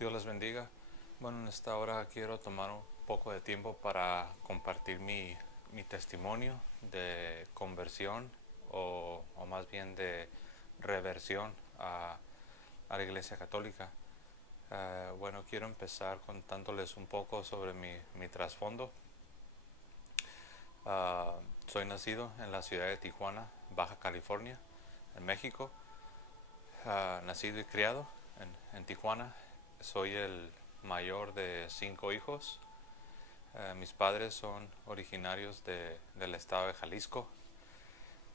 Dios les bendiga. Bueno, en esta hora quiero tomar un poco de tiempo para compartir mi testimonio de conversión o más bien de reversión a la Iglesia Católica. Bueno, quiero empezar contándoles un poco sobre mi trasfondo. Uh, Soy nacido en la ciudad de Tijuana, Baja California, en México. Nacido y criado en Tijuana. Soy el mayor de 5 hijos. Mis padres son originarios del estado de Jalisco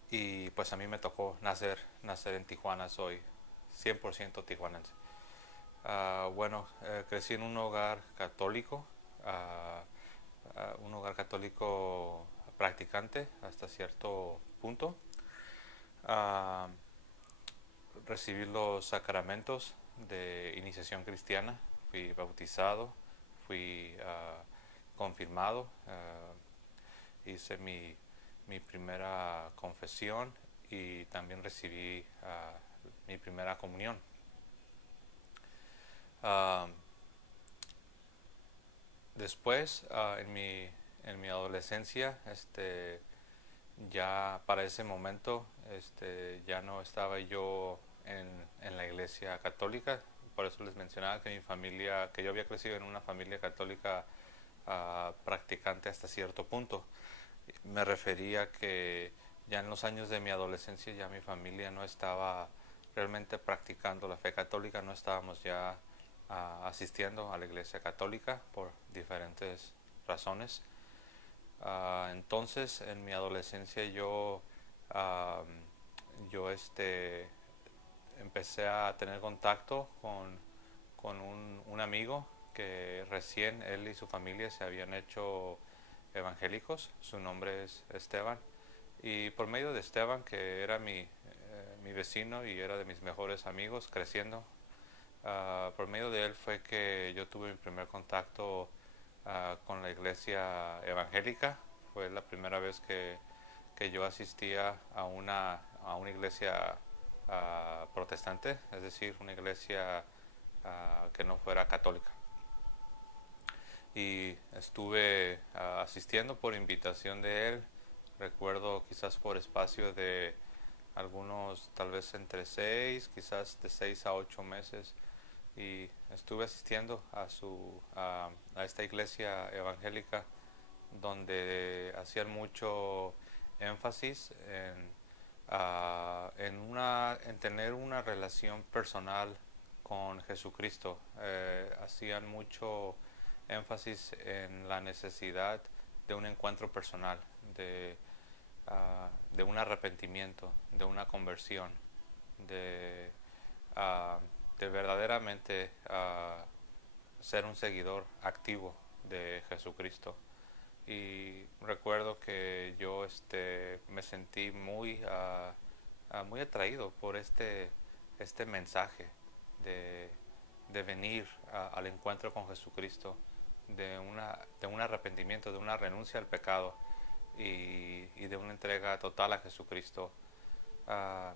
y pues a mí me tocó nacer en Tijuana. Soy 100% tijuanense. Bueno, crecí en un hogar católico, un hogar católico practicante hasta cierto punto. Uh, Recibí los sacramentos de iniciación cristiana, fui bautizado, fui confirmado, hice mi primera confesión y también recibí mi primera comunión. Uh, Después, en mi adolescencia, ya para ese momento, ya no estaba yo en la iglesia católica. Por eso les mencionaba que mi familia, que yo había crecido en una familia católica practicante hasta cierto punto. Me refería que ya en los años de mi adolescencia ya mi familia no estaba realmente practicando la fe católica, no estábamos ya asistiendo a la iglesia católica por diferentes razones. Entonces en mi adolescencia yo empecé a tener contacto con un amigo que recién él y su familia se habían hecho evangélicos. Su nombre es Esteban, y por medio de Esteban, que era mi vecino y era de mis mejores amigos creciendo, por medio de él fue que yo tuve mi primer contacto con la iglesia evangélica. Fue la primera vez que yo asistía a una iglesia protestante, es decir, una iglesia que no fuera católica. Y estuve asistiendo por invitación de él. Recuerdo quizás por espacio de algunos, tal vez entre 6, quizás de 6 a 8 meses, y estuve asistiendo a esta iglesia evangélica donde hacían mucho énfasis en tener una relación personal con Jesucristo. Hacían mucho énfasis en la necesidad de un encuentro personal, de un arrepentimiento, de una conversión, de, uh, de verdaderamente ser un seguidor activo de Jesucristo. Y recuerdo que yo me sentí muy atraído por este mensaje de, de venir al encuentro con Jesucristo, de un arrepentimiento, de una renuncia al pecado y de una entrega total a Jesucristo. Uh,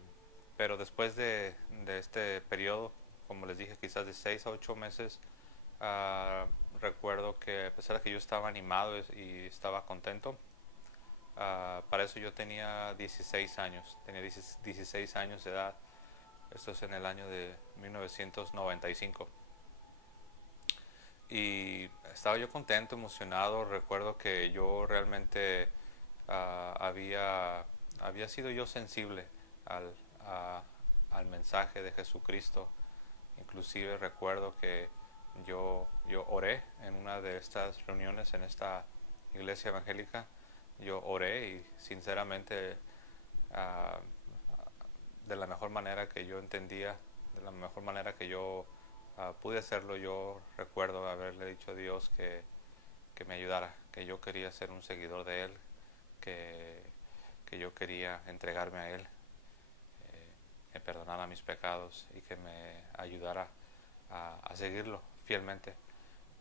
pero después de este periodo, como les dije, quizás de 6 a 8 meses, recuerdo que a pesar de que yo estaba animado y estaba contento, para eso yo tenía 16 años, tenía 16 años de edad. Esto es en el año de 1995. Y estaba yo contento, emocionado. Recuerdo que yo realmente había sido yo sensible al, al mensaje de Jesucristo. Inclusive recuerdo que yo oré en una de estas reuniones en esta iglesia evangélica. Yo oré y sinceramente, uh, de la mejor manera que yo entendía, de la mejor manera que yo pude hacerlo, yo recuerdo haberle dicho a Dios que me ayudara, que yo quería ser un seguidor de Él, que yo quería entregarme a Él, me perdonara mis pecados y que me ayudara a seguirlo fielmente.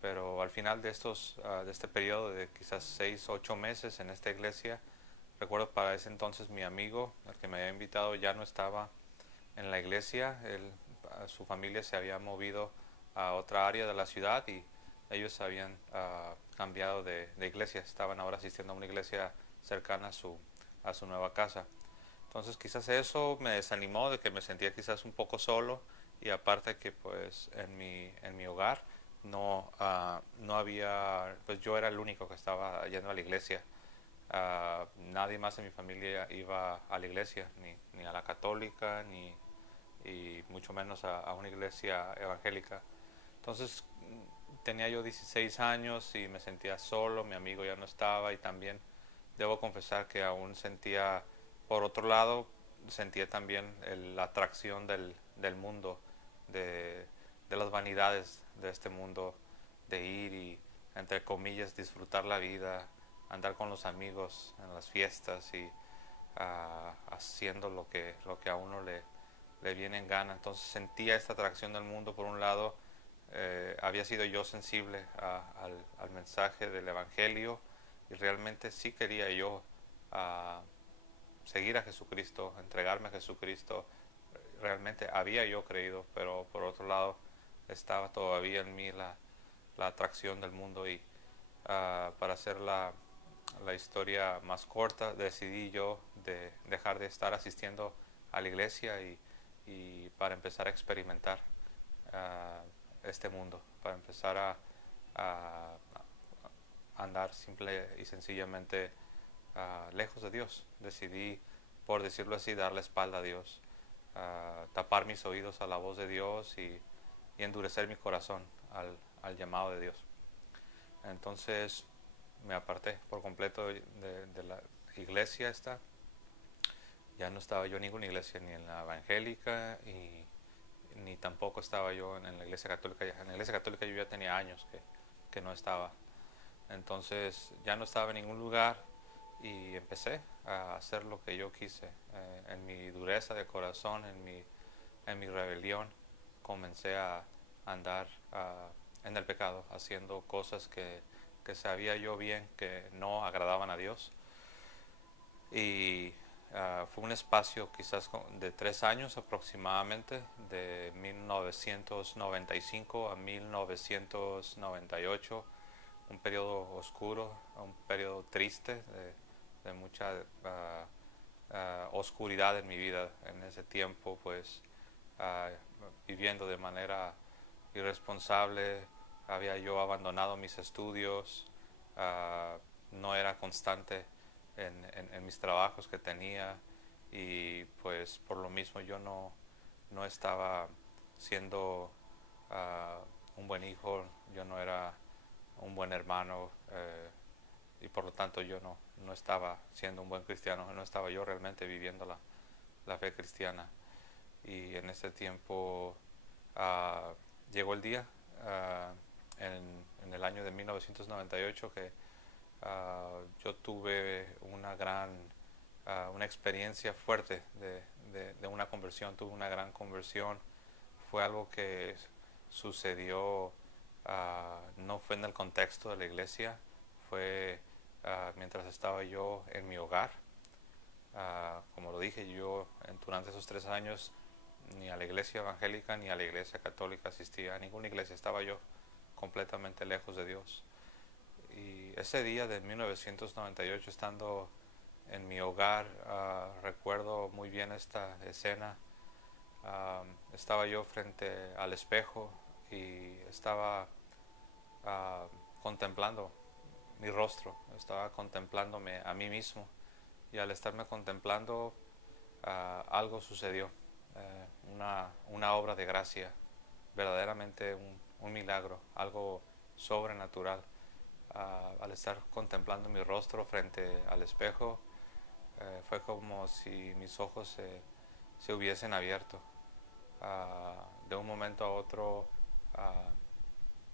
Pero al final de este periodo de quizás 6 o 8 meses en esta iglesia, recuerdo para ese entonces mi amigo, el que me había invitado, ya no estaba en la iglesia. Su familia se había movido a otra área de la ciudad y ellos habían cambiado de iglesia, estaban ahora asistiendo a una iglesia cercana a su nueva casa. Entonces quizás eso me desanimó de que me sentía quizás un poco solo y aparte que pues en mi hogar no había, pues yo era el único que estaba yendo a la iglesia. Nadie más en mi familia iba a la iglesia, ni a la católica, ni y mucho menos a una iglesia evangélica. Entonces tenía yo 16 años y me sentía solo, mi amigo ya no estaba y también debo confesar que aún sentía, por otro lado, sentía también la atracción del mundo, de, de las vanidades de este mundo, de ir y, entre comillas, disfrutar la vida, andar con los amigos en las fiestas y haciendo lo que a uno le viene en gana. Entonces sentía esta atracción del mundo por un lado. Había sido yo sensible al mensaje del Evangelio y realmente sí quería yo uh, seguir a Jesucristo, entregarme a Jesucristo. Realmente había yo creído, pero por otro lado estaba todavía en mí la atracción del mundo y para hacer la historia más corta decidí yo de dejar de estar asistiendo a la iglesia y para empezar a experimentar este mundo, para empezar a andar simple y sencillamente lejos de Dios. Decidí, por decirlo así, dar la espalda a Dios, tapar mis oídos a la voz de Dios y endurecer mi corazón al llamado de Dios. Entonces me aparté por completo de la iglesia esta. Ya no estaba yo en ninguna iglesia, ni en la evangélica, ni tampoco estaba yo en la iglesia católica. En la iglesia católica yo ya tenía años que no estaba. Entonces ya no estaba en ningún lugar y empecé a hacer lo que yo quise. En mi dureza de corazón, en mi rebelión, comencé a andar en el pecado, haciendo cosas que sabía yo bien que no agradaban a Dios. Y fue un espacio quizás de 3 años aproximadamente, de 1995 a 1998, un periodo oscuro, un periodo triste, de mucha oscuridad en mi vida en ese tiempo, pues viviendo de manera irresponsable, había yo abandonado mis estudios, no era constante en mis trabajos que tenía y pues por lo mismo yo no estaba siendo un buen hijo, yo no era un buen hermano y por lo tanto yo no estaba siendo un buen cristiano, no estaba yo realmente viviendo la fe cristiana. Y en ese tiempo llegó el día en el año de 1998 que yo tuve una experiencia fuerte de una conversión, tuve una gran conversión. Fue algo que sucedió, no fue en el contexto de la iglesia, fue mientras estaba yo en mi hogar. Como lo dije, yo durante esos 3 años ni a la iglesia evangélica ni a la iglesia católica asistía, a ninguna iglesia, estaba yo completamente lejos de Dios. Y ese día de 1998, estando en mi hogar, recuerdo muy bien esta escena. Estaba yo frente al espejo y estaba contemplando mi rostro, estaba contemplándome a mí mismo y al estarme contemplando algo sucedió, una obra de gracia, verdaderamente un milagro, algo sobrenatural. Al estar contemplando mi rostro frente al espejo, fue como si mis ojos se hubiesen abierto. De un momento a otro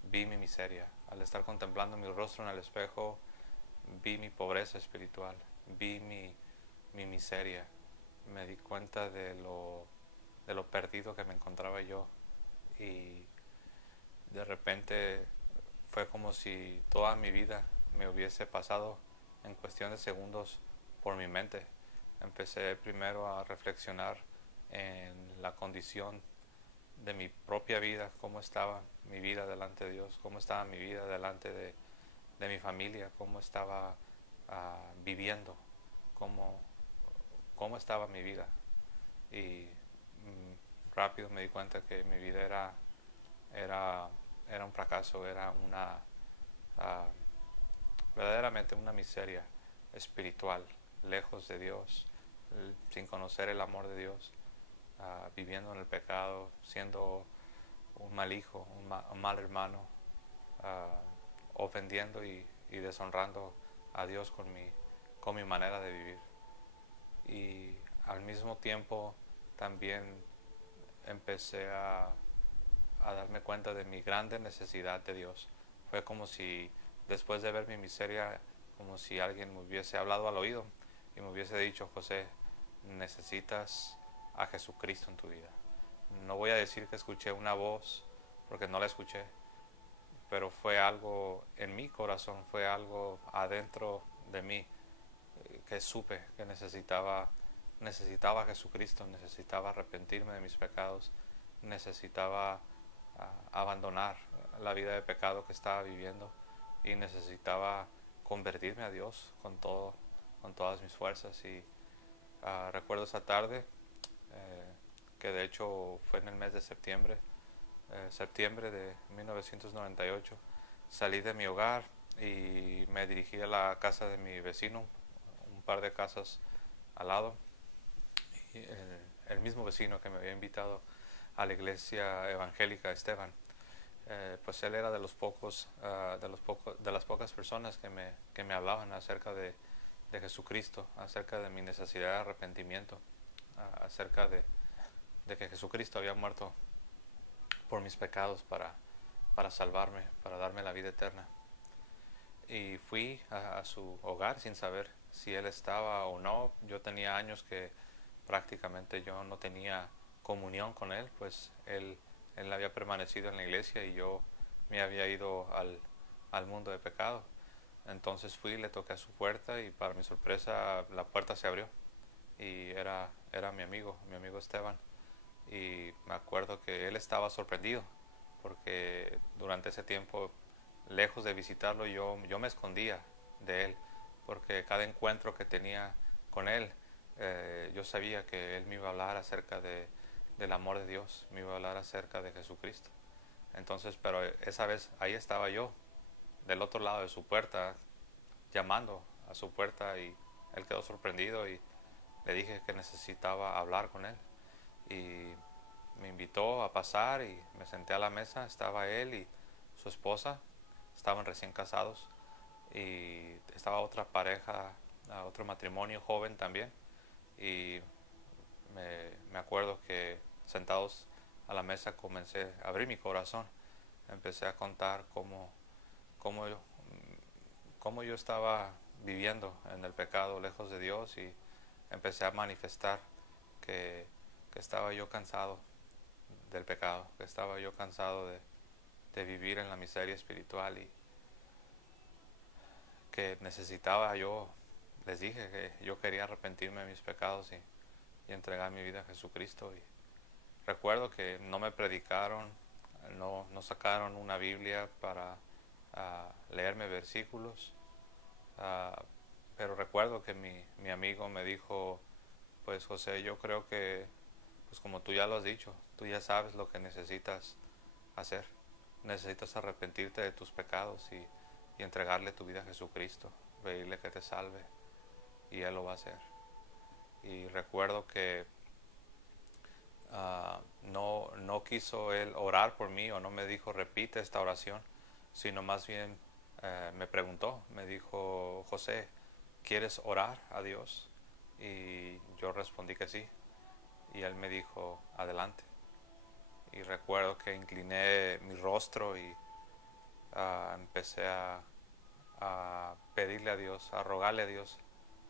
vi mi miseria. Al estar contemplando mi rostro en el espejo, vi mi pobreza espiritual, vi mi miseria. Me di cuenta de lo perdido que me encontraba yo y de repente fue como si toda mi vida me hubiese pasado en cuestión de segundos por mi mente. Empecé primero a reflexionar en la condición de mi propia vida, cómo estaba mi vida delante de Dios, cómo estaba mi vida delante de mi familia, cómo estaba viviendo, cómo, cómo estaba mi vida. Y rápido me di cuenta que mi vida era, era un fracaso, era uh, verdaderamente una miseria espiritual, lejos de Dios, sin conocer el amor de Dios, viviendo en el pecado, siendo un mal hijo, un mal hermano, ofendiendo y deshonrando a Dios con mi manera de vivir. Y al mismo tiempo también empecé a darme cuenta de mi grande necesidad de Dios. Fue como si después de ver mi miseria, como si alguien me hubiese hablado al oído y me hubiese dicho: José, necesitas a Jesucristo en tu vida. No voy a decir que escuché una voz, porque no la escuché, pero fue algo en mi corazón, fue algo adentro de mí, que supe que necesitaba a Jesucristo, necesitaba arrepentirme de mis pecados, necesitaba abandonar la vida de pecado que estaba viviendo y necesitaba convertirme a Dios con todas mis fuerzas. Y recuerdo esa tarde, que de hecho fue en el mes de septiembre de 1998. Salí de mi hogar y me dirigí a la casa de mi vecino, un par de casas al lado. Y el mismo vecino que me había invitado a la iglesia evangélica, Esteban, pues él era de los pocos, de las pocas personas que me hablaban acerca de Jesucristo, acerca de mi necesidad de arrepentimiento, acerca de que Jesucristo había muerto por mis pecados para salvarme, para darme la vida eterna. Y fui a su hogar sin saber si él estaba o no. Yo tenía años que prácticamente yo no tenía comunión con él, pues él había permanecido en la iglesia y yo me había ido al mundo de pecado. Entonces fui, le toqué a su puerta y para mi sorpresa la puerta se abrió y era mi amigo Esteban. Y me acuerdo que él estaba sorprendido porque durante ese tiempo, lejos de visitarlo, yo me escondía de él, porque cada encuentro que tenía con él, yo sabía que él me iba a hablar acerca del amor de Dios, me iba a hablar acerca de Jesucristo. Entonces, pero esa vez ahí estaba yo, del otro lado de su puerta, llamando a su puerta, y él quedó sorprendido y le dije que necesitaba hablar con él. Y me invitó a pasar y me senté a la mesa. Estaba él y su esposa, estaban recién casados, y estaba otra pareja, otro matrimonio joven también. Y me acuerdo que sentados a la mesa comencé a abrir mi corazón, empecé a contar cómo yo, cómo yo estaba viviendo en el pecado lejos de Dios, y empecé a manifestar que, que estaba yo cansado del pecado, que estaba yo cansado de vivir en la miseria espiritual, y que necesitaba yo, les dije que yo quería arrepentirme de mis pecados y entregar mi vida a Jesucristo. Y recuerdo que no me predicaron, no sacaron una Biblia para leerme versículos, pero recuerdo que mi amigo me dijo: pues José, yo creo que, pues como tú ya lo has dicho, tú ya sabes lo que necesitas hacer. Necesitas arrepentirte de tus pecados y entregarle tu vida a Jesucristo, pedirle que te salve, y Él lo va a hacer. Y recuerdo que no quiso Él orar por mí, o no me dijo repite esta oración, sino más bien me preguntó, me dijo: José, ¿quieres orar a Dios? Y yo respondí que sí, y Él me dijo: adelante. Y recuerdo que incliné mi rostro y empecé a pedirle a Dios, a rogarle a Dios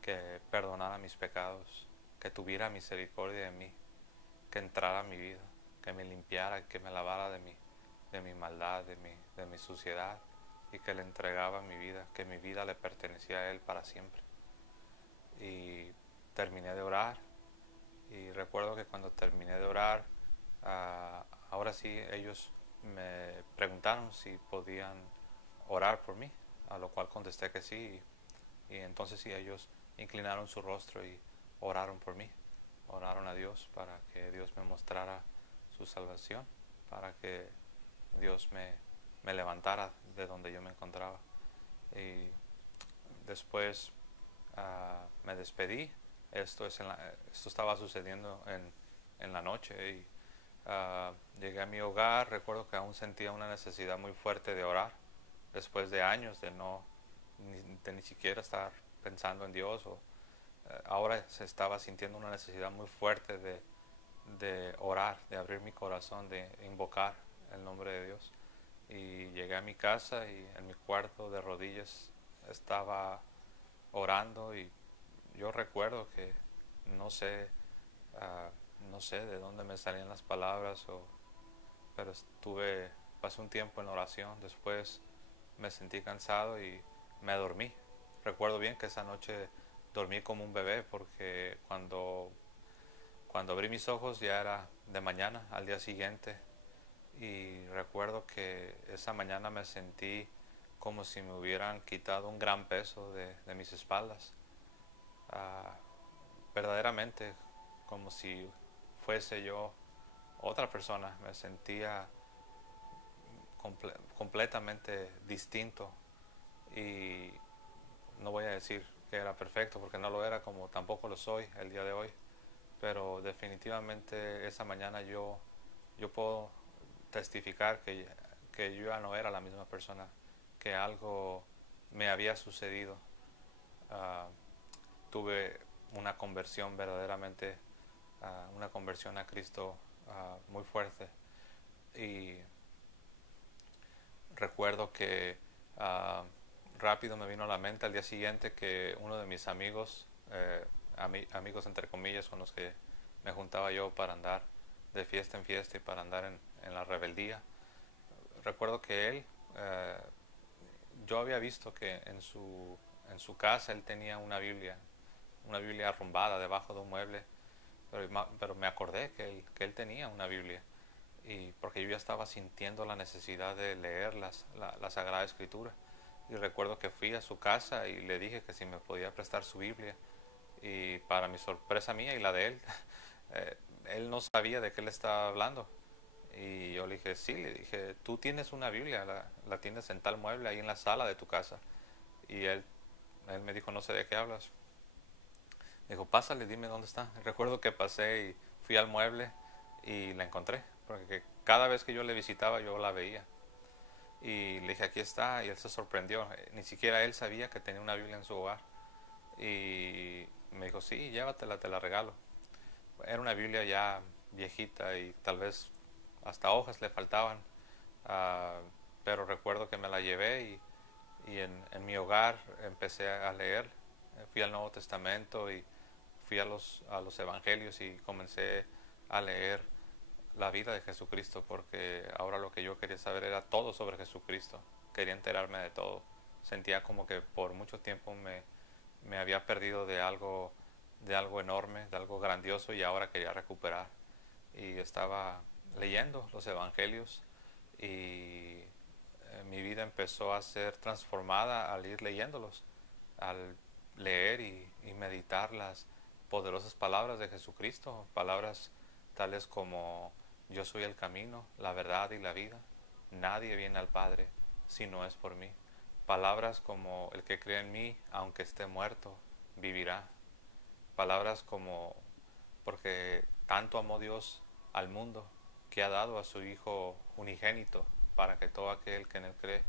que perdonara mis pecados, que tuviera misericordia de mí, que entrara a mi vida, que me limpiara, que me lavara de mi maldad, de mi suciedad, y que le entregaba mi vida, que mi vida le pertenecía a Él para siempre. Y terminé de orar, y recuerdo que cuando terminé de orar, ahora sí ellos me preguntaron si podían orar por mí, a lo cual contesté que sí, y entonces sí ellos inclinaron su rostro y oraron por mí, oraron a Dios para que Dios me mostrara su salvación, para que Dios me levantara de donde yo me encontraba. Y después me despedí. Esto estaba sucediendo en la noche y llegué a mi hogar. Recuerdo que aún sentía una necesidad muy fuerte de orar después de años de ni siquiera estar pensando en Dios. Ahora se estaba sintiendo una necesidad muy fuerte de orar, de abrir mi corazón, de invocar el nombre de Dios. Y llegué a mi casa y en mi cuarto de rodillas estaba orando, y yo recuerdo que no sé, no sé de dónde me salían las palabras, pero pasé un tiempo en oración. Después me sentí cansado y me dormí. Recuerdo bien que esa noche dormí como un bebé, porque cuando abrí mis ojos ya era de mañana, al día siguiente, y recuerdo que esa mañana me sentí como si me hubieran quitado un gran peso de mis espaldas. Ah, verdaderamente como si fuese yo otra persona. Me sentía completamente distinto, y no voy a decir que era perfecto porque no lo era, como tampoco lo soy el día de hoy, pero definitivamente esa mañana yo puedo testificar que yo ya no era la misma persona, que algo me había sucedido. Uh, Tuve una conversión verdaderamente, una conversión a Cristo muy fuerte. Y recuerdo que rápido me vino a la mente al día siguiente que uno de mis amigos, amigos entre comillas, con los que me juntaba yo para andar de fiesta en fiesta y para andar en la rebeldía, recuerdo que él, yo había visto que en su casa él tenía una Biblia arrumbada debajo de un mueble, pero me acordé que él tenía una Biblia, y porque yo ya estaba sintiendo la necesidad de leer la Sagrada Escritura. Y recuerdo que fui a su casa y le dije que si me podía prestar su Biblia, y para mi sorpresa mía y la de él, él no sabía de qué le estaba hablando. Y yo le dije, sí, le dije, tú tienes una Biblia, la tienes en tal mueble ahí en la sala de tu casa. Y él me dijo, no sé de qué hablas. Dijo, pásale, dime dónde está. Recuerdo que pasé y fui al mueble y la encontré, porque cada vez que yo le visitaba yo la veía. Y le dije, aquí está, y él se sorprendió. Ni siquiera él sabía que tenía una Biblia en su hogar. Y me dijo, sí, llévatela, te la regalo. Era una Biblia ya viejita y tal vez hasta hojas le faltaban. Uh, pero recuerdo que me la llevé, y en mi hogar empecé a leer. Fui al Nuevo Testamento y fui a los evangelios y comencé a leer la vida de Jesucristo, porque ahora lo que yo quería saber era todo sobre Jesucristo. Quería enterarme de todo. Sentía como que por mucho tiempo me había perdido de algo enorme, de algo grandioso, y ahora quería recuperar. Y estaba leyendo los evangelios, y mi vida empezó a ser transformada al ir leyéndolos, al leer y meditar las poderosas palabras de Jesucristo, palabras tales como yo soy el camino, la verdad y la vida, nadie viene al Padre si no es por mí. Palabras como el que cree en mí, aunque esté muerto, vivirá. Palabras como porque tanto amó Dios al mundo que ha dado a su Hijo unigénito, para que todo aquel que en él cree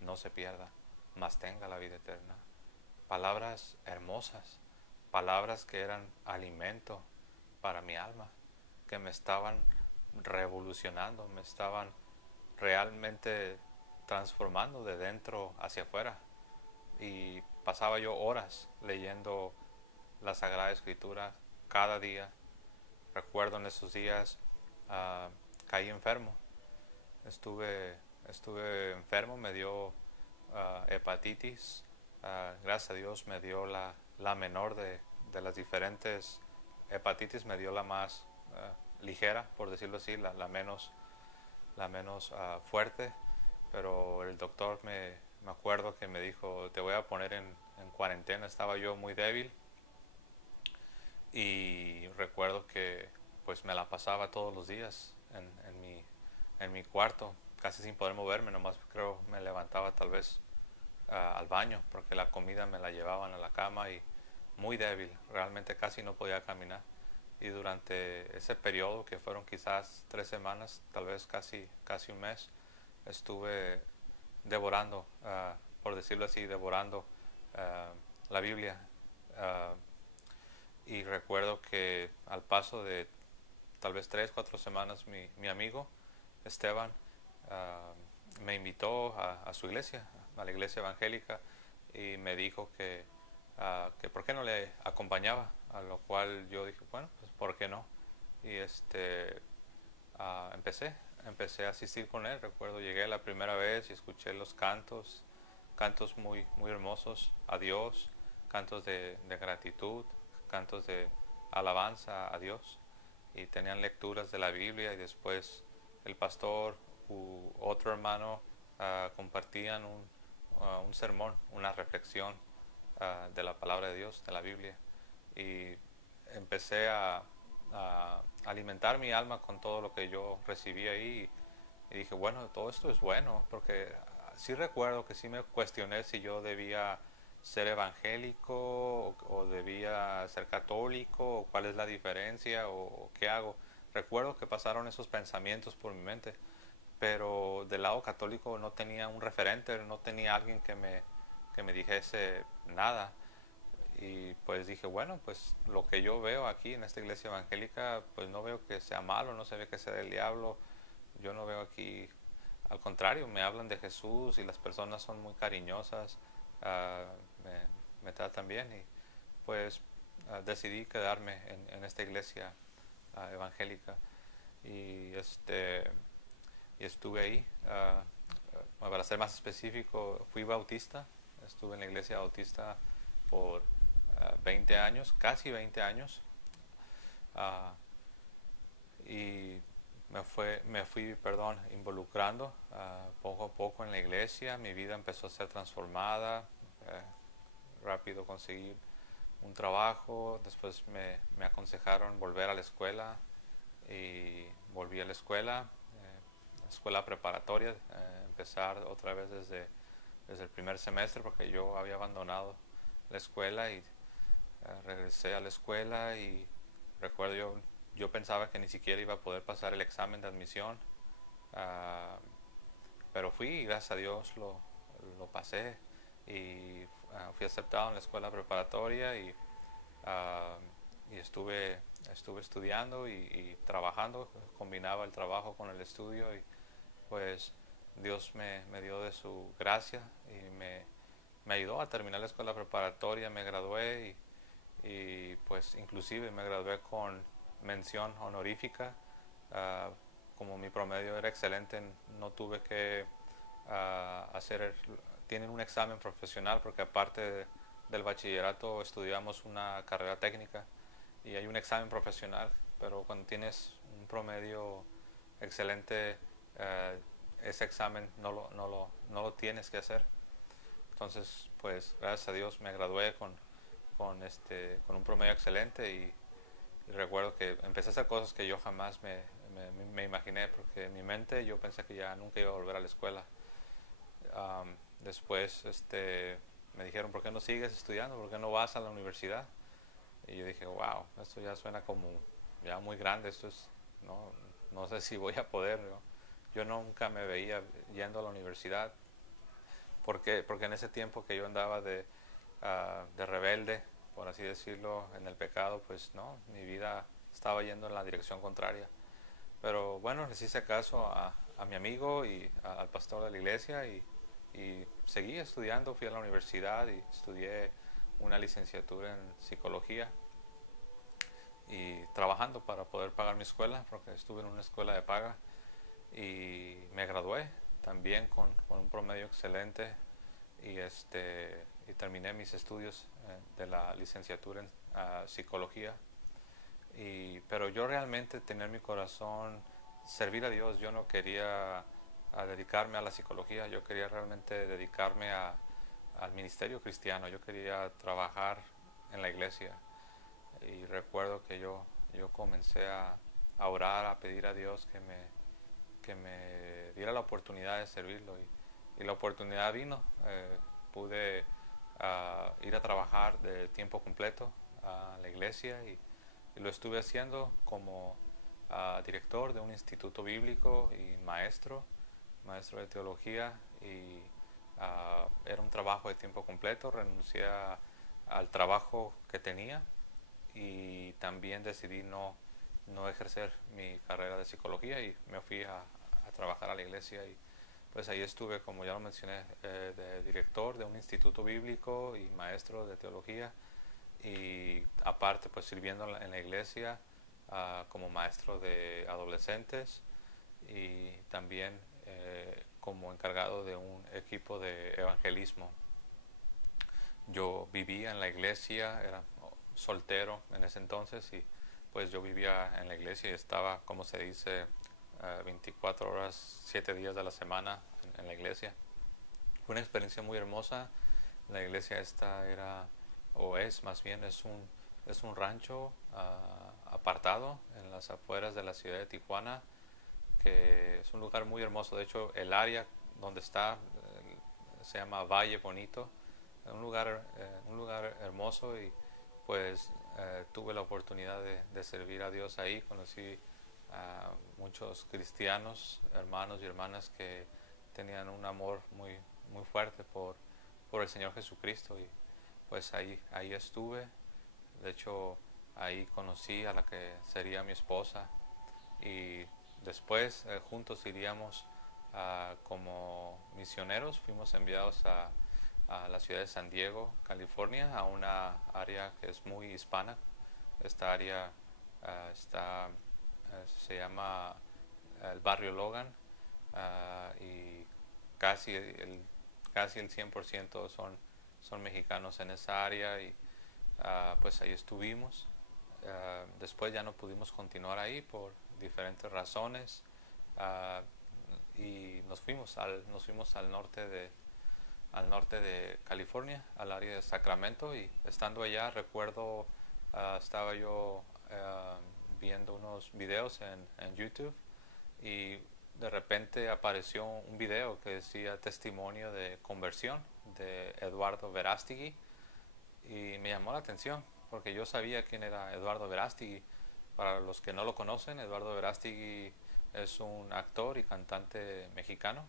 no se pierda, mas tenga la vida eterna. Palabras hermosas, palabras que eran alimento para mi alma, que me estaban revolucionando, me estaban realmente transformando de dentro hacia afuera. Y pasaba yo horas leyendo la Sagrada Escritura cada día. Recuerdo en esos días caí enfermo, estuve enfermo, me dio hepatitis. Gracias a Dios me dio la menor de las diferentes hepatitis, me dio la más ligera, por decirlo así, la menos la menos fuerte, pero el doctor me acuerdo que me dijo, te voy a poner en cuarentena. Estaba yo muy débil y recuerdo que pues me la pasaba todos los días en mi cuarto, casi sin poder moverme, nomás creo me levantaba tal vez al baño porque la comida me la llevaban a la cama y muy débil, realmente casi no podía caminar. Y durante ese periodo, que fueron quizás 3 semanas, tal vez casi un mes, estuve devorando, por decirlo así, devorando la Biblia. Uh, y recuerdo que al paso de tal vez 3, 4 semanas, mi amigo Esteban me invitó a su iglesia, a la iglesia evangélica, y me dijo que por qué no le acompañaba, a lo cual yo dije, bueno, pues por qué no. Y empecé a asistir con él. Recuerdo, llegué la primera vez y escuché los cantos muy hermosos a Dios, cantos de gratitud, cantos de alabanza a Dios, y tenían lecturas de la Biblia, y después el pastor u otro hermano compartían un sermón, una reflexión de la palabra de Dios, de la Biblia, y empecé a alimentar mi alma con todo lo que yo recibí ahí, y dije, bueno, todo esto es bueno, porque sí recuerdo que sí me cuestioné si yo debía ser evangélico o debía ser católico, o cuál es la diferencia, o qué hago. Recuerdo que pasaron esos pensamientos por mi mente, pero del lado católico no tenía un referente, no tenía alguien que me dijese nada. Y pues dije, bueno, pues lo que yo veo aquí en esta iglesia evangélica, pues no veo que sea malo, no se ve que sea del diablo. Yo no veo aquí, al contrario, me hablan de Jesús y las personas son muy cariñosas, uh, me tratan bien, y pues decidí quedarme en esta iglesia evangélica, y y estuve ahí. Para ser más específico, fui bautista, estuve en la iglesia bautista por 20 años, casi 20 años, uh, y me fui involucrando poco a poco en la iglesia. Mi vida empezó a ser transformada, rápido conseguí un trabajo, después me aconsejaron volver a la escuela, y volví a la escuela preparatoria, empezar otra vez desde el primer semestre, porque yo había abandonado la escuela, y regresé a la escuela. Y recuerdo, yo pensaba que ni siquiera iba a poder pasar el examen de admisión, uh, pero fui, y gracias a Dios lo pasé, y fui aceptado en la escuela preparatoria, y estuve estudiando y trabajando, combinaba el trabajo con el estudio, y pues Dios me dio de su gracia y me ayudó a terminar la escuela preparatoria. Me gradué, y pues inclusive me gradué con mención honorífica. Uh, Como mi promedio era excelente, no tuve que tienen un examen profesional, porque aparte del bachillerato estudiamos una carrera técnica, y hay un examen profesional, pero cuando tienes un promedio excelente, ese examen no lo tienes que hacer. Entonces, pues gracias a Dios me gradué con un promedio excelente, y recuerdo que empecé a hacer cosas que yo jamás me imaginé, porque en mi mente yo pensé que ya nunca iba a volver a la escuela. Después me dijeron, ¿por qué no sigues estudiando? ¿Por qué no vas a la universidad? Y yo dije, wow, esto ya suena como ya muy grande, no, no sé si voy a poder, ¿no? Yo nunca me veía yendo a la universidad, porque en ese tiempo que yo andaba de rebelde, por así decirlo, en el pecado, pues no, mi vida estaba yendo en la dirección contraria. Pero bueno, les hice caso a mi amigo y al pastor de la iglesia, y seguí estudiando. Fui a la universidad y estudié una licenciatura en psicología, y trabajando para poder pagar mi escuela, porque estuve en una escuela de paga, y me gradué también con un promedio excelente, y y terminé mis estudios de la licenciatura en psicología. Pero yo realmente tenía en mi corazón servir a Dios. Yo no quería dedicarme a la psicología, yo quería realmente dedicarme al ministerio cristiano, yo quería trabajar en la iglesia. Y recuerdo que yo comencé a orar, a pedir a Dios que me diera la oportunidad de servirlo, y la oportunidad vino. Pude ir a trabajar de tiempo completo a la iglesia, y lo estuve haciendo como director de un instituto bíblico y maestro de teología, y era un trabajo de tiempo completo. Renuncié al trabajo que tenía, y también decidí no ejercer mi carrera de psicología, y me fui a trabajar a la iglesia. Y pues ahí estuve, como ya lo mencioné, de director de un instituto bíblico y maestro de teología, y aparte pues sirviendo en la iglesia como maestro de adolescentes, y también como encargado de un equipo de evangelismo. Yo vivía en la iglesia, era soltero en ese entonces, y pues yo vivía en la iglesia y estaba, como se dice, 24 horas, 7 días de la semana en la iglesia. Fue una experiencia muy hermosa. La iglesia esta era, o es más bien, es un rancho apartado en las afueras de la ciudad de Tijuana, que es un lugar muy hermoso. De hecho, el área donde está se llama Valle Bonito, un lugar hermoso. Y pues tuve la oportunidad de servir a Dios ahí. Conocí a muchos cristianos, hermanos y hermanas que tenían un amor muy fuerte por el Señor Jesucristo, y pues ahí estuve. De hecho, ahí conocí a la que sería mi esposa, y después juntos iríamos como misioneros. Fuimos enviados a la ciudad de San Diego, California, a una área que es muy hispana. Esta área se llama el barrio Logan, y casi el 100% son mexicanos en esa área. Y pues ahí estuvimos. Después ya no pudimos continuar ahí por diferentes razones, uh, y nos fuimos al norte de California, al área de Sacramento. Y estando allá, recuerdo, estaba yo viendo unos videos en YouTube, y de repente apareció un video que decía testimonio de conversión de Eduardo Verástegui, y me llamó la atención porque yo sabía quién era Eduardo Verástegui. Para los que no lo conocen, Eduardo Verástegui es un actor y cantante mexicano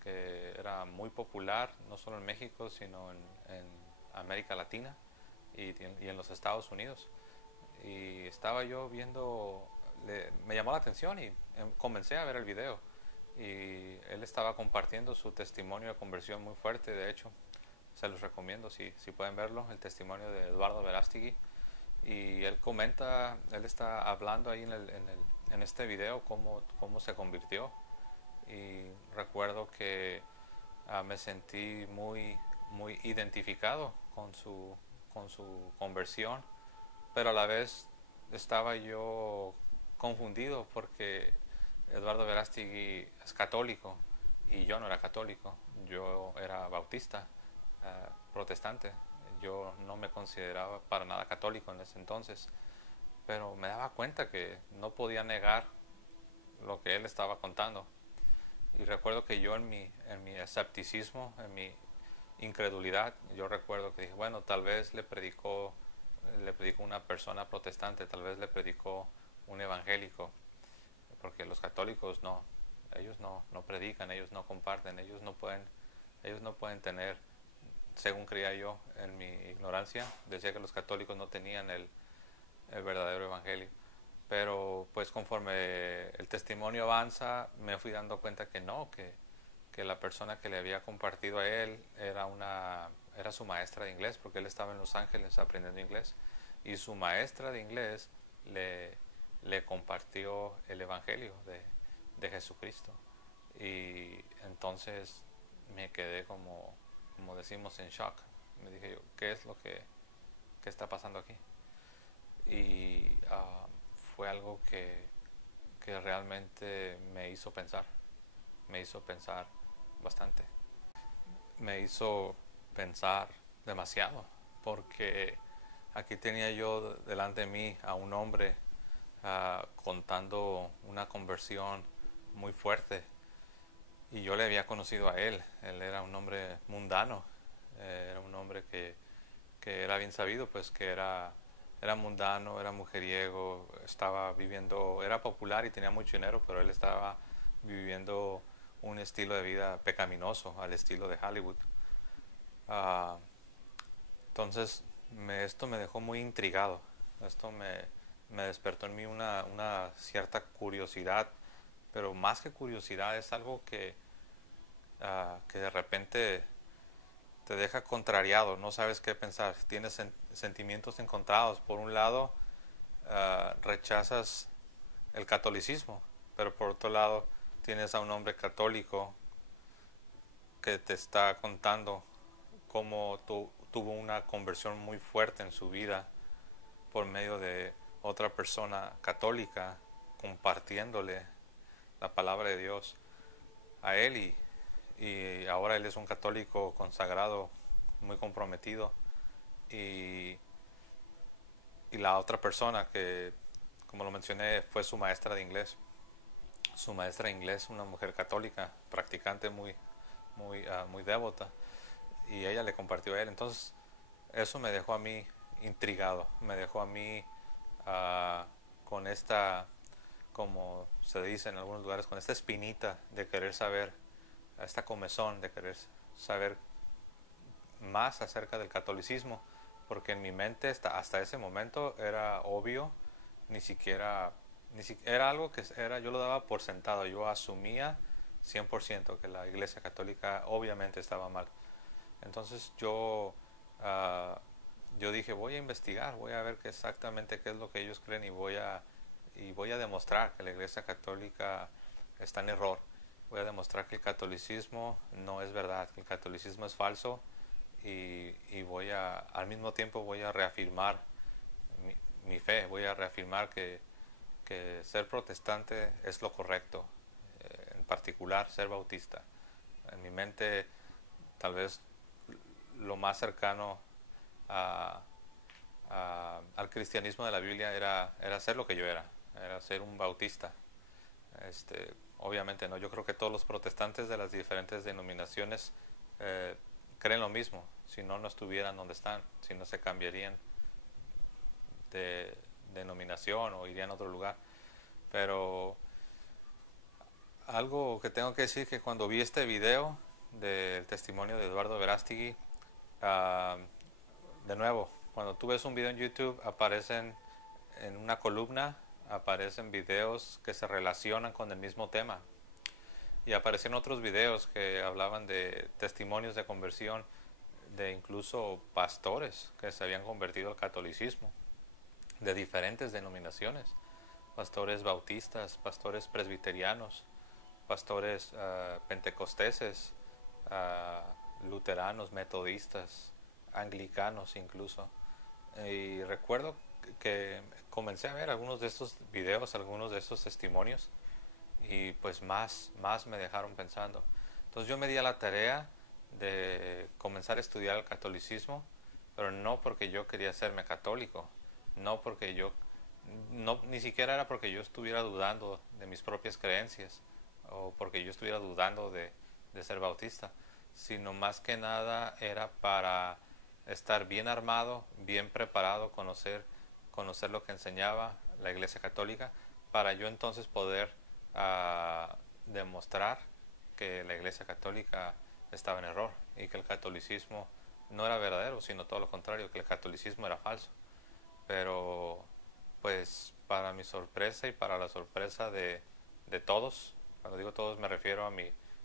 que era muy popular no solo en México, sino en América Latina y en los Estados Unidos. Y estaba yo viendo, me llamó la atención, y comencé a ver el video, y él estaba compartiendo su testimonio de conversión muy fuerte. De hecho, se los recomiendo si pueden verlo, el testimonio de Eduardo Verástegui. Y él está hablando ahí en este video cómo se convirtió. Y recuerdo que me sentí muy identificado con su conversión, pero a la vez estaba yo confundido porque Eduardo Verástegui es católico y yo no era católico. Yo era bautista, protestante. Yo no me consideraba para nada católico en ese entonces, pero me daba cuenta que no podía negar lo que él estaba contando. Y recuerdo que yo en mi escepticismo, en mi incredulidad, yo recuerdo que dije, bueno, tal vez le predicó una persona protestante, tal vez le predicó un evangélico, porque los católicos ellos no predican, ellos no comparten, ellos no pueden tener, según creía yo en mi ignorancia, decía que los católicos no tenían el verdadero evangelio. Pero pues conforme el testimonio avanza, me fui dando cuenta que no, que la persona que le había compartido a él era su maestra de inglés, porque él estaba en Los Ángeles aprendiendo inglés, y su maestra de inglés le compartió el evangelio de Jesucristo. Y entonces me quedé como decimos en shock. Me dije yo, ¿qué es lo que está pasando aquí? Y fue algo que que realmente me hizo pensar bastante, me hizo pensar demasiado, porque aquí tenía yo delante de mí a un hombre contando una conversión muy fuerte, y yo le había conocido a él. Él era un hombre mundano, era un hombre que era bien sabido, pues que era mundano, era mujeriego, estaba viviendo, era popular y tenía mucho dinero, pero él estaba viviendo un estilo de vida pecaminoso al estilo de Hollywood. Ah, entonces esto me dejó muy intrigado, esto me despertó en mí una cierta curiosidad, pero más que curiosidad es algo que de repente te deja contrariado, no sabes qué pensar, tienes sentimientos encontrados. Por un lado, rechazas el catolicismo, pero por otro lado tienes a un hombre católico que te está contando cómo tuvo una conversión muy fuerte en su vida por medio de otra persona católica, compartiéndole la palabra de Dios a él, y ahora él es un católico consagrado, muy comprometido, y, y la otra persona que, como lo mencioné, fue su maestra de inglés. Su maestra de inglés, una mujer católica, practicante, muy devota, y ella le compartió a él. Entonces, eso me dejó a mí intrigado, me dejó a mí con esta, como se dice en algunos lugares, con esta espinita de querer saber, esta comezón de querer saber más acerca del catolicismo, porque en mi mente hasta ese momento era obvio, ni siquiera, era algo que yo lo daba por sentado, yo asumía 100% que la Iglesia Católica obviamente estaba mal. Entonces yo dije, voy a investigar, voy a ver exactamente qué es lo que ellos creen, y voy a demostrar que la Iglesia Católica está en error. Voy a demostrar que el catolicismo no es verdad, que el catolicismo es falso, y al mismo tiempo voy a reafirmar mi fe, voy a reafirmar que ser protestante es lo correcto, en particular ser bautista. En mi mente, tal vez lo más cercano a, al cristianismo de la Biblia era ser lo que yo era ser un bautista. Obviamente no, yo creo que todos los protestantes de las diferentes denominaciones creen lo mismo, si no, no estuvieran donde están, si no se cambiarían de denominación o irían a otro lugar. Pero algo que tengo que decir, que cuando vi este video del testimonio de Eduardo Verástegui, uh, de nuevo, cuando tú ves un video en YouTube, aparecen en una columna, aparecen videos que se relacionan con el mismo tema, y aparecieron otros videos que hablaban de testimonios de conversión de incluso pastores que se habían convertido al catolicismo, de diferentes denominaciones, pastores bautistas, pastores presbiterianos, pastores pentecosteses, luteranos, metodistas, anglicanos incluso. Y recuerdo que comencé a ver algunos de estos videos, algunos de estos testimonios, y pues más me dejaron pensando. Entonces yo me di a la tarea de comenzar a estudiar el catolicismo, pero no porque yo quería hacerme católico, no porque ni siquiera era porque yo estuviera dudando de mis propias creencias, o porque yo estuviera dudando de ser bautista, sino más que nada era para estar bien armado, bien preparado, conocer lo que enseñaba la Iglesia Católica, para yo entonces poder demostrar que la Iglesia Católica estaba en error, y que el catolicismo no era verdadero, sino todo lo contrario, que el catolicismo era falso. Pero pues para mi sorpresa y para la sorpresa de todos, cuando digo todos me refiero a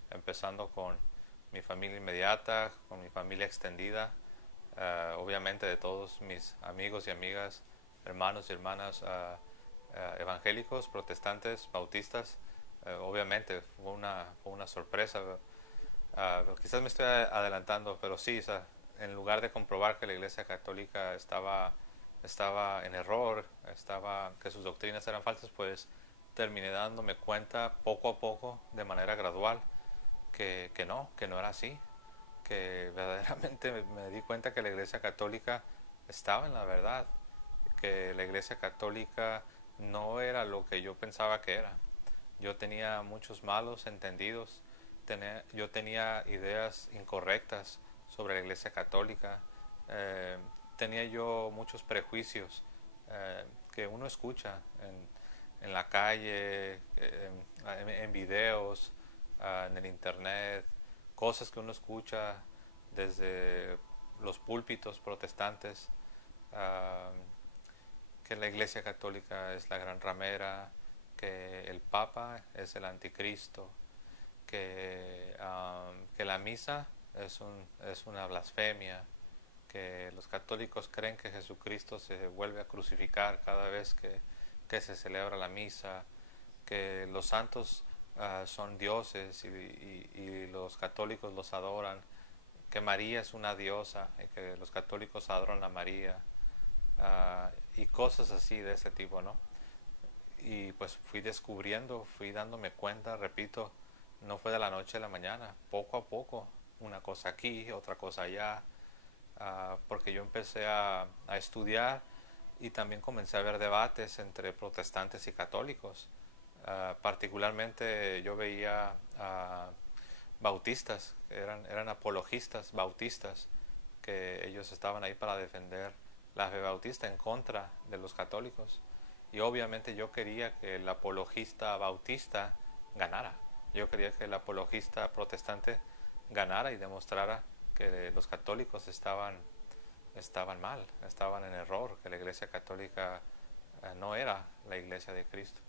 empezando con mi familia inmediata, con mi familia extendida, obviamente de todos mis amigos y amigas, hermanos y hermanas evangélicos, protestantes, bautistas. Obviamente fue una sorpresa. Quizás me estoy adelantando, pero sí, o sea, en lugar de comprobar que la Iglesia Católica estaba en error, que sus doctrinas eran falsas, pues terminé dándome cuenta poco a poco, de manera gradual, que no era así, que verdaderamente me di cuenta que la Iglesia Católica estaba en la verdad, que la Iglesia Católica no era lo que yo pensaba que era. Yo tenía muchos malos entendidos, yo tenía ideas incorrectas sobre la Iglesia Católica, eh, tenía yo muchos prejuicios que uno escucha en la calle, en videos, en el internet, cosas que uno escucha desde los púlpitos protestantes, uh, que la Iglesia Católica es la gran ramera, que el Papa es el anticristo, que la misa es una blasfemia, que los católicos creen que Jesucristo se vuelve a crucificar cada vez que se celebra la misa, que los santos son dioses y los católicos los adoran, que María es una diosa y que los católicos adoran a María, y cosas así de ese tipo, ¿no? Y pues fui descubriendo, fui dándome cuenta, repito, no fue de la noche a la mañana, poco a poco, una cosa aquí, otra cosa allá, porque yo empecé a estudiar y también comencé a ver debates entre protestantes y católicos. Particularmente yo veía bautistas, eran apologistas bautistas, que ellos estaban ahí para defender la fe bautista en contra de los católicos. Y obviamente yo quería que el apologista bautista ganara. Yo quería que el apologista protestante ganara y demostrara que los católicos estaban mal, estaban en error, que la Iglesia Católica no era la Iglesia de Cristo.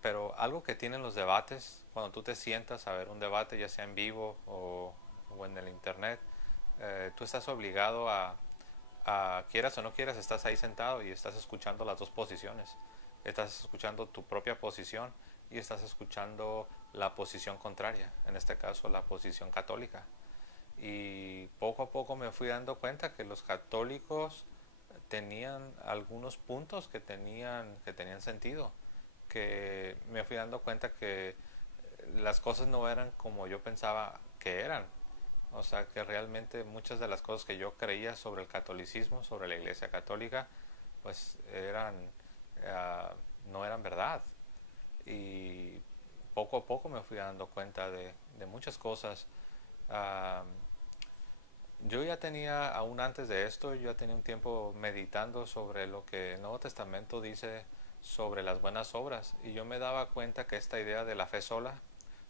Pero algo que tienen los debates, cuando tú te sientas a ver un debate, ya sea en vivo o en el internet, tú estás obligado quieras o no quieras, estás ahí sentado y estás escuchando las dos posiciones. Estás escuchando tu propia posición y estás escuchando la posición contraria, en este caso la posición católica. Y poco a poco me fui dando cuenta que los católicos tenían algunos puntos que tenían sentido, que me fui dando cuenta que las cosas no eran como yo pensaba que eran. O sea, que realmente muchas de las cosas que yo creía sobre el catolicismo, sobre la Iglesia Católica, pues no eran verdad. Y poco a poco me fui dando cuenta de muchas cosas. Uh, yo ya tenía, aún antes de esto, yo ya tenía un tiempo meditando sobre lo que el Nuevo Testamento dice sobre las buenas obras. Y yo me daba cuenta que esta idea de la fe sola,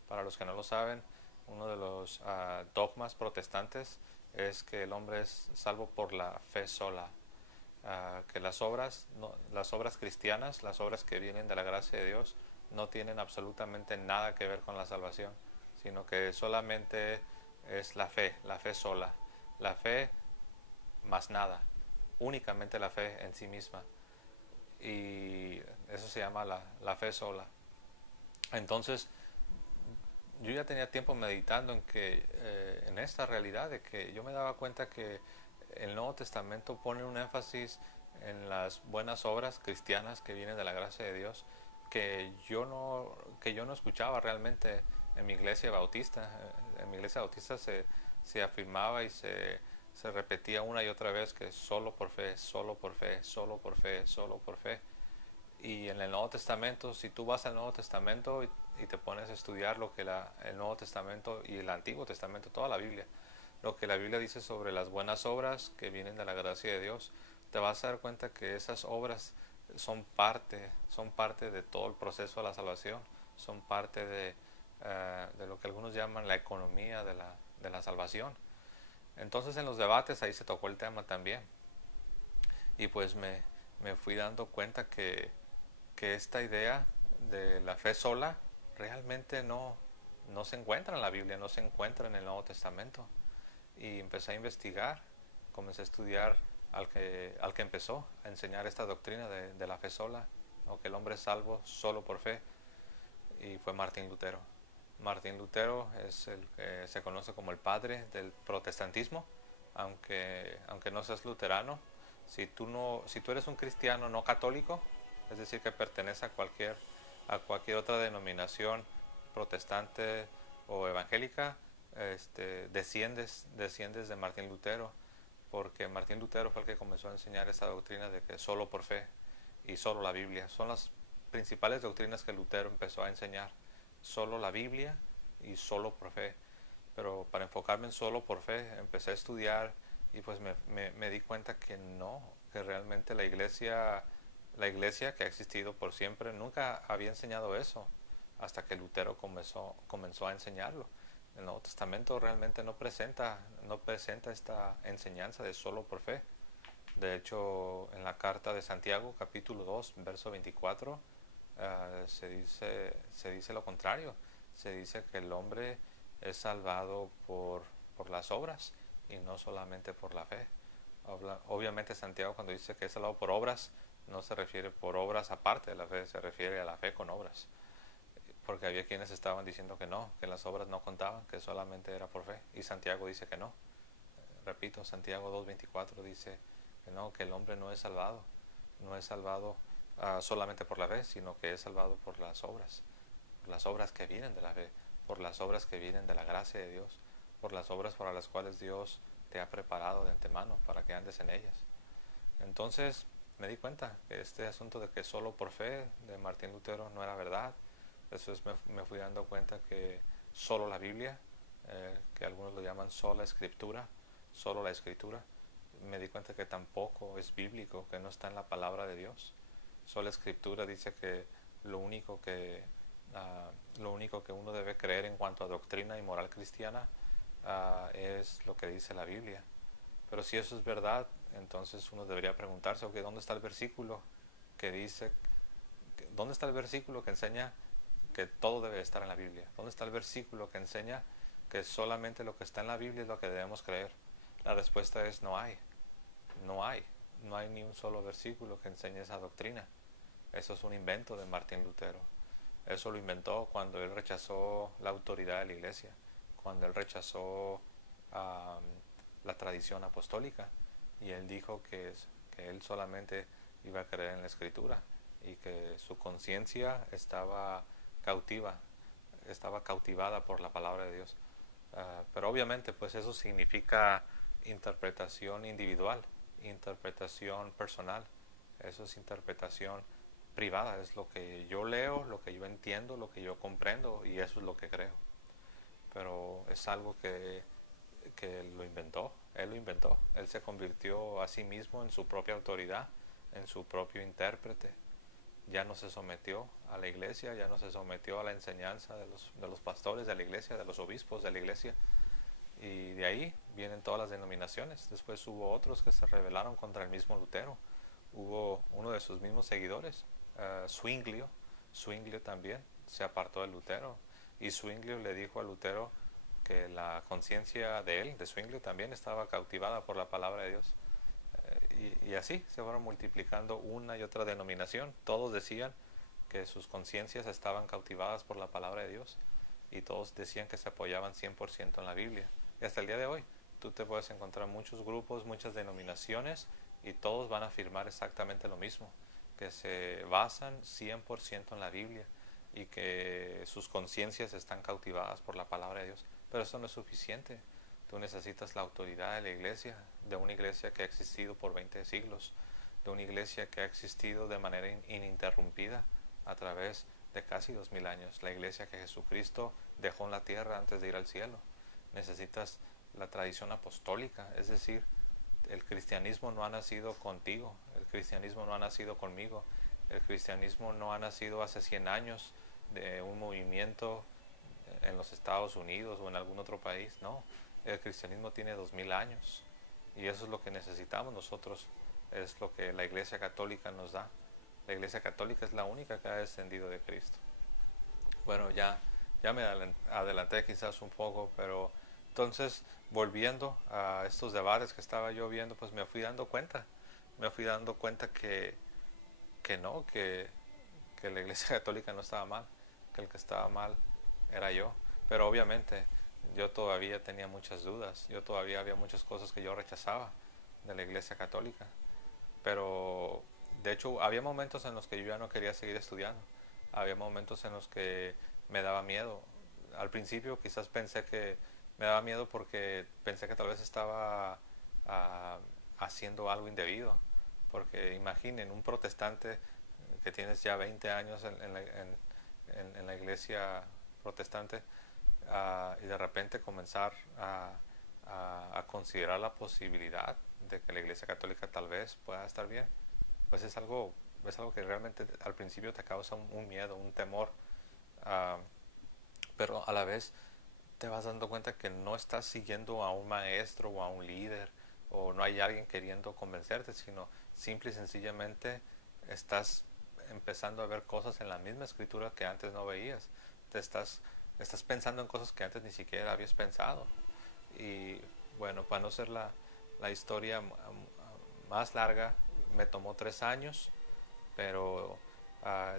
para los que no lo saben, uno de los dogmas protestantes es que el hombre es salvo por la fe sola. Que las obras, no, las obras cristianas, las obras que vienen de la gracia de Dios, no tienen absolutamente nada que ver con la salvación, sino que solamente es la fe sola. La fe más nada, únicamente la fe en sí misma. Y eso se llama la fe sola. Entonces, yo ya tenía tiempo meditando en esta realidad de que yo me daba cuenta que el Nuevo Testamento pone un énfasis en las buenas obras cristianas que vienen de la gracia de Dios, que yo no escuchaba realmente en mi iglesia bautista. En mi iglesia bautista se afirmaba y se repetía una y otra vez que solo por fe, solo por fe, solo por fe, solo por fe. Y en el Nuevo Testamento, si tú vas al Nuevo Testamento y te pones a estudiar lo que el Nuevo Testamento y el Antiguo Testamento, toda la Biblia, lo que la Biblia dice sobre las buenas obras que vienen de la gracia de Dios, te vas a dar cuenta que esas obras son parte de todo el proceso de la salvación, son parte de lo que algunos llaman la economía de la salvación. Entonces en los debates ahí se tocó el tema también. Y pues me fui dando cuenta que esta idea de la fe sola realmente no se encuentra en la Biblia, no se encuentra en el Nuevo Testamento. Y empecé a investigar, comencé a estudiar al que empezó a enseñar esta doctrina de la fe sola, o que el hombre es salvo solo por fe, y fue Martín Lutero. Martín Lutero es el que se conoce como el padre del protestantismo, aunque no seas luterano. Si tú eres un cristiano no católico, es decir, que pertenece a cualquier a cualquier otra denominación protestante o evangélica, desciendes de Martín Lutero, porque Martín Lutero fue el que comenzó a enseñar esta doctrina de que solo por fe y solo la Biblia. Son las principales doctrinas que Lutero empezó a enseñar. Solo la Biblia y solo por fe. Pero para enfocarme en solo por fe, empecé a estudiar y pues me di cuenta que no, que realmente la iglesia que ha existido por siempre nunca había enseñado eso, hasta que Lutero comenzó a enseñarlo. El Nuevo Testamento realmente no presenta esta enseñanza de solo por fe. De hecho, en la carta de Santiago, capítulo 2, verso 24, se dice lo contrario. Se dice que el hombre es salvado por las obras y no solamente por la fe. Obviamente Santiago, cuando dice que es salvado por obras, no se refiere por obras aparte de la fe, se refiere a la fe con obras, porque había quienes estaban diciendo que las obras no contaban, que solamente era por fe, y Santiago dice que no. Repito, Santiago 2:24 dice que no, que el hombre no es salvado, solamente por la fe, sino que es salvado por las obras que vienen de la fe, por las obras que vienen de la gracia de Dios, por las obras para las cuales Dios te ha preparado de antemano para que andes en ellas. Entonces me di cuenta que este asunto de que solo por fe de Martín Lutero no era verdad. Después me fui dando cuenta que solo la Biblia, que algunos lo llaman sola escritura, solo la escritura, me di cuenta que tampoco es bíblico, que no está en la palabra de Dios. Sola escritura dice que lo único que uno debe creer en cuanto a doctrina y moral cristiana es lo que dice la Biblia. Pero si eso es verdad, entonces uno debería preguntarse, okay, ¿dónde está el versículo que dice, dónde está el versículo que enseña que todo debe estar en la Biblia? ¿Dónde está el versículo que enseña que solamente lo que está en la Biblia es lo que debemos creer? La respuesta es no hay ni un solo versículo que enseñe esa doctrina. Eso es un invento de Martín Lutero. Eso lo inventó cuando él rechazó la autoridad de la iglesia, cuando él rechazó la tradición apostólica, y él dijo que él solamente iba a creer en la escritura y que su conciencia estaba cautivada por la palabra de Dios. Pero obviamente pues eso significa interpretación individual, interpretación personal, eso es interpretación privada, es lo que yo leo, lo que yo entiendo, lo que yo comprendo, y eso es lo que creo. Pero es algo que él lo inventó, él se convirtió a sí mismo en su propia autoridad, en su propio intérprete. Ya no se sometió a la iglesia, ya no se sometió a la enseñanza de los pastores de la iglesia, de los obispos de la iglesia, y de ahí vienen todas las denominaciones. Después hubo otros que se rebelaron contra el mismo Lutero. Hubo uno de sus mismos seguidores, Zwinglio también se apartó de Lutero, y Zwinglio le dijo a Lutero que la conciencia de él, de Zwinglio, también estaba cautivada por la palabra de Dios. Y así se fueron multiplicando una y otra denominación. Todos decían que sus conciencias estaban cautivadas por la palabra de Dios, y todos decían que se apoyaban 100% en la Biblia. Y hasta el día de hoy tú te puedes encontrar muchos grupos, muchas denominaciones, y todos van a afirmar exactamente lo mismo, que se basan 100% en la Biblia y que sus conciencias están cautivadas por la palabra de Dios. Pero eso no es suficiente. Tú necesitas la autoridad de la iglesia, de una iglesia que ha existido por 20 siglos, de una iglesia que ha existido de manera ininterrumpida a través de casi 2000 años, la iglesia que Jesucristo dejó en la tierra antes de ir al cielo. Necesitas la tradición apostólica, es decir, el cristianismo no ha nacido contigo, el cristianismo no ha nacido conmigo, el cristianismo no ha nacido hace 100 años de un movimiento en los Estados Unidos o en algún otro país, no, el cristianismo tiene 2000 años, y eso es lo que necesitamos nosotros, es lo que la Iglesia Católica nos da. La Iglesia Católica es la única que ha descendido de Cristo. Bueno, ya me adelanté quizás un poco, pero entonces, volviendo a estos debates que estaba yo viendo, pues me fui dando cuenta que no, que la Iglesia Católica no estaba mal, que el que estaba mal era yo. Pero obviamente yo todavía tenía muchas dudas, yo todavía había muchas cosas que yo rechazaba de la Iglesia Católica. Pero de hecho había momentos en los que yo ya no quería seguir estudiando. había momentos en los que me daba miedo. Al principio quizás pensé que me daba miedo porque pensé que tal vez estaba ah, haciendo algo indebido. Porque imaginen, un protestante que tienes ya 20 años en la iglesia protestante, y de repente comenzar a considerar la posibilidad de que la iglesia católica tal vez pueda estar bien, pues es algo que realmente al principio te causa un miedo, un temor, uh, pero a la vez te vas dando cuenta que no estás siguiendo a un maestro o a un líder, o no hay alguien queriendo convencerte, sino simple y sencillamente estás empezando a ver cosas en la misma escritura que antes no veías. Te estás pensando en cosas que antes ni siquiera habías pensado. Y bueno, para no ser la historia más larga, me tomó 3 años, pero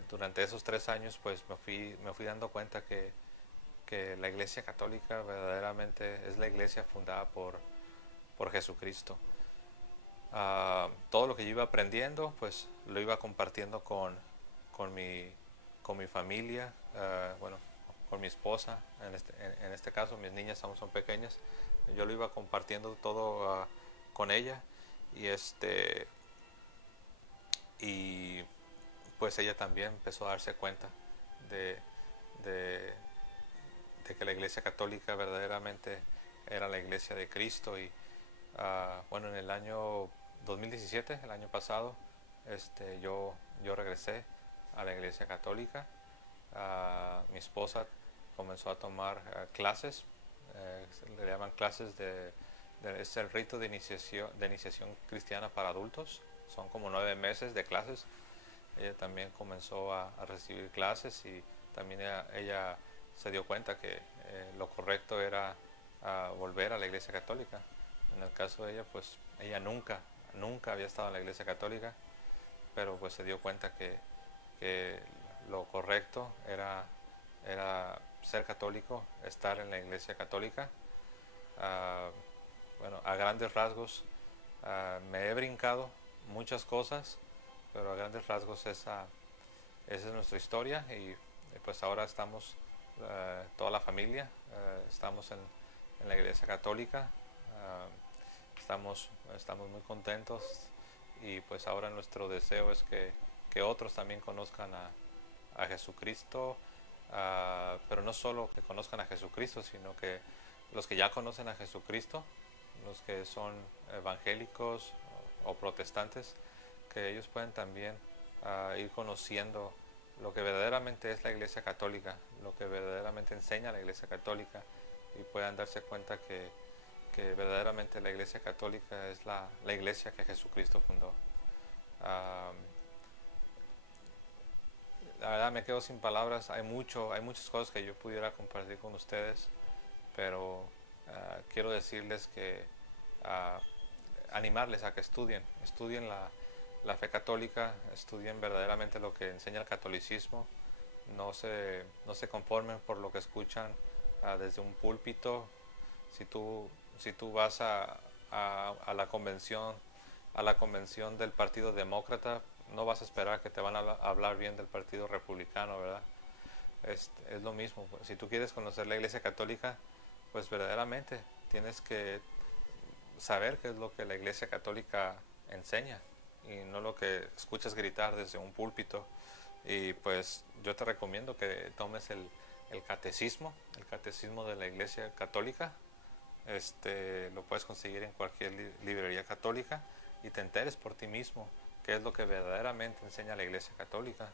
durante esos 3 años pues me fui dando cuenta que la iglesia católica verdaderamente es la iglesia fundada por Jesucristo. Todo lo que yo iba aprendiendo pues lo iba compartiendo con, mi, con mi familia, bueno, con mi esposa, en este caso mis niñas aún son pequeñas, yo lo iba compartiendo todo con ella, y y pues ella también empezó a darse cuenta de, de, de que la iglesia católica verdaderamente era la iglesia de Cristo. Y bueno, en el año 2017, el año pasado, yo regresé a la iglesia católica. Mi esposa comenzó a tomar clases, le llaman clases es el rito de iniciación cristiana para adultos. Son como 9 meses de clases. Ella también comenzó a recibir clases, y también ella se dio cuenta que lo correcto era volver a la iglesia católica. En el caso de ella, pues ella nunca había estado en la iglesia católica, pero pues se dio cuenta que lo correcto era ser católico, estar en la iglesia católica. Uh, bueno, a grandes rasgos, me he brincado muchas cosas, pero a grandes rasgos esa es nuestra historia. Y pues ahora estamos, toda la familia, estamos en la iglesia católica. Estamos muy contentos, y pues ahora nuestro deseo es que otros también conozcan a Jesucristo, pero no solo que conozcan a Jesucristo, sino que los que ya conocen a Jesucristo, los que son evangélicos o protestantes, que ellos pueden también ir conociendo lo que verdaderamente es la iglesia católica, lo que verdaderamente enseña la iglesia católica, y puedan darse cuenta que verdaderamente la iglesia católica es la iglesia que Jesucristo fundó. La verdad me quedo sin palabras. Hay muchas cosas que yo pudiera compartir con ustedes, pero quiero decirles que animarles a que estudien la fe católica, estudien verdaderamente lo que enseña el catolicismo. No se conformen por lo que escuchan desde un púlpito. Si tú vas a la convención del Partido Demócrata, no vas a esperar que te van a hablar bien del Partido Republicano, ¿verdad? Es lo mismo. Si tú quieres conocer la Iglesia Católica, pues verdaderamente tienes que saber qué es lo que la Iglesia Católica enseña, y no lo que escuchas gritar desde un púlpito. Y pues yo te recomiendo que tomes el catecismo de la Iglesia Católica. Lo puedes conseguir en cualquier librería católica, y te enteres por ti mismo qué es lo que verdaderamente enseña la Iglesia Católica.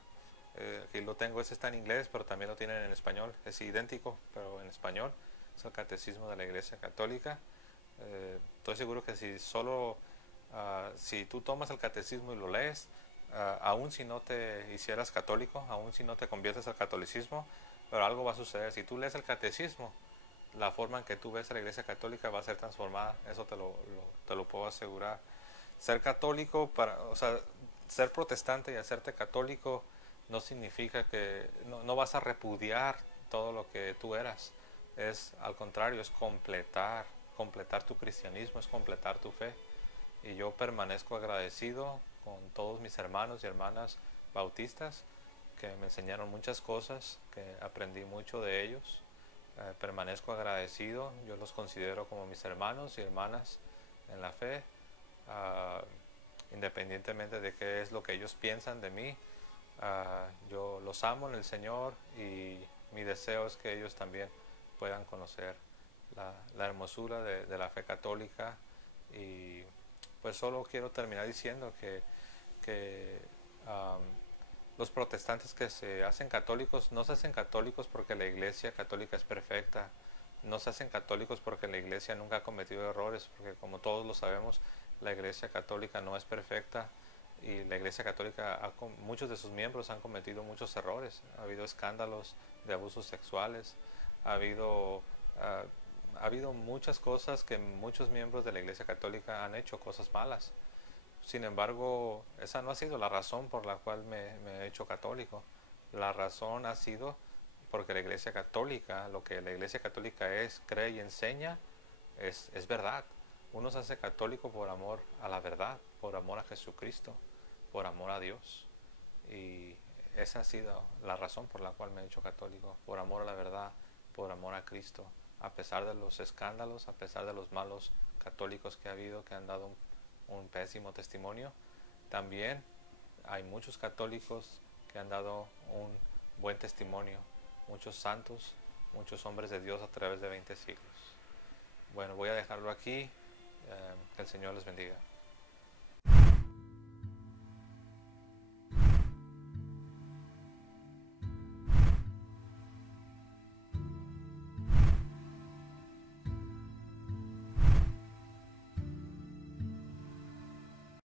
Aquí lo tengo, está en inglés, pero también lo tienen en español. Es idéntico, pero en español. Es el catecismo de la Iglesia Católica. Estoy seguro que si tú tomas el catecismo y lo lees, aún si no te hicieras católico, aún si no te conviertes al catolicismo, pero algo va a suceder. Si tú lees el catecismo, la forma en que tú ves a la Iglesia Católica va a ser transformada. Eso te lo puedo asegurar. Ser católico, o sea, ser protestante y hacerte católico no significa que no vas a repudiar todo lo que tú eras. Al contrario, es completar tu cristianismo, es completar tu fe. Y yo permanezco agradecido con todos mis hermanos y hermanas bautistas que me enseñaron muchas cosas, que aprendí mucho de ellos. Permanezco agradecido, yo los considero como mis hermanos y hermanas en la fe, uh, independientemente de qué es lo que ellos piensan de mí. Yo los amo en el Señor y mi deseo es que ellos también puedan conocer la hermosura de la fe católica. Y pues solo quiero terminar diciendo que los protestantes que se hacen católicos no se hacen católicos porque la iglesia católica es perfecta, no se hacen católicos porque la iglesia nunca ha cometido errores, porque como todos lo sabemos, la iglesia católica no es perfecta y la iglesia católica, muchos de sus miembros han cometido muchos errores, ha habido escándalos de abusos sexuales, ha habido, ha habido muchas cosas que muchos miembros de la iglesia católica han hecho, cosas malas. Sin embargo, esa no ha sido la razón por la cual me he hecho católico. La razón ha sido porque la iglesia católica, lo que la iglesia católica es, cree y enseña, es verdad. Uno se hace católico por amor a la verdad, por amor a Jesucristo, por amor a Dios. Y esa ha sido la razón por la cual me he hecho católico, por amor a la verdad, por amor a Cristo. A pesar de los escándalos, a pesar de los malos católicos que ha habido, que han dado un pésimo testimonio, también hay muchos católicos que han dado un buen testimonio, muchos santos, muchos hombres de Dios a través de 20 siglos. Bueno, voy a dejarlo aquí, que el Señor les bendiga.